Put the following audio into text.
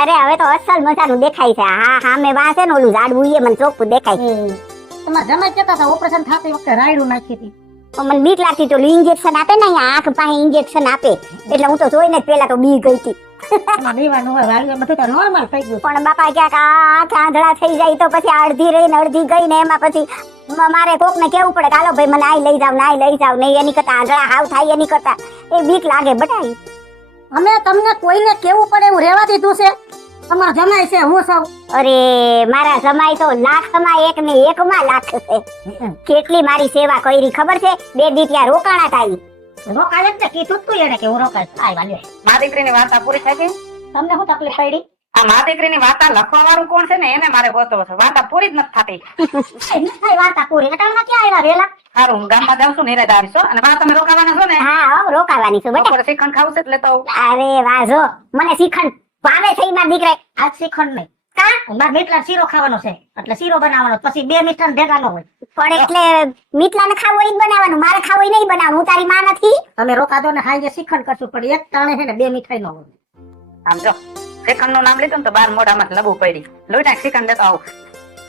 અરે હવે તો અસલ મજાનું દેખાય છે. હા હા મેં વાસે ને ઓલું ઝાડવું ઈ મને ચોખ્ખું દેખાય. તમારા જમાઈ કહેતા હતા ઓપરેશન થતી વખતે રાયડું નાખી હતી. તો મને બીક લાગતી તો ઇન્જેક્શન આપે ને અહીંયા આંખ પાસે ઇન્જેક્શન આપે એટલે હું તો જોઈને જ પેલા તો બી ગઈ હતી. એમાં બીવાનું હોય વાલી બધું તો નોર્મલ થઈ ગયું. પણ બાપા ક્યાંક આંખ આંધળા થઈ જાય તો પછી અડધી રહીને અડધી ગઈ ને એમાં પછી મારે કોકને કેવું પડે હાલો ભાઈ મને આઈ લઈ જાવ ને આઈ લઈ જાવ નહીં એની કરતા આંધળા હાવ થાય એની કરતા એ બીક લાગે બટાઈ. અમે તમને કોઈને કેવું પડે એવું રહેવા દીધું છે. તમારા જમાઈ છે હું સૌ. અરે મારા જમાઈ તો લાખમાં એક ને એકમાં લાખ છે. કેટલી મારી સેવા કરી ખબર છે. 2 દી ત્યાં રોકાણા થાય. રોકાય જ કીધું તું એને કે હું રોકાય. આય વાલી મા દીકરીની વાર્તા પૂરી થઈ ગઈ. તમને શું તકલીફ પડી? આ મા દીકરીની વાર્તા લખવા વાળું કોણ છે ને એને મારે ગોતવો છે. વાર્તા પૂરી જ નથી થતી. થઈ વાર્તા પૂરી અટાણમાં ક્યાં આવ્યા વેલા? સારું હું ગામમાં જાઉં છું નિરાતે આવીશ હો. અને બા તમે રોકાવાના છો ને? હા હો રોકાવાની છું બેટા. બપોરે શ્રીખંડ ખાવું છે એટલે તો અરે વાહ જો મને શ્રીખંડ ભાવે છે ઈ મારા દીકરા. આજ શ્રીખંડ નહીં બાર મીઠલા શીરો ખાવાનો છે એટલે શીરો બનાવવાનો પછી 2 મીઠા ભેગા ન હોય. પણ એટલે મીઠલાને ખાવો ઈ જ બનાવવાનું મારે ખાવો ઈ નહીં બનાવવાનું. હું તારી માં નથી. તમે રોકાદો ને હાઈ શ્રીખંડ કરશું પણ એક ટાણે છે ને 2 મીઠાઈ ન હોય. આમ જો શ્રીખંડ નું નામ લીધું ને તો બાર મોઢામાં લબુ પડી લોહીના શ્રીખંડ દેતો આવું.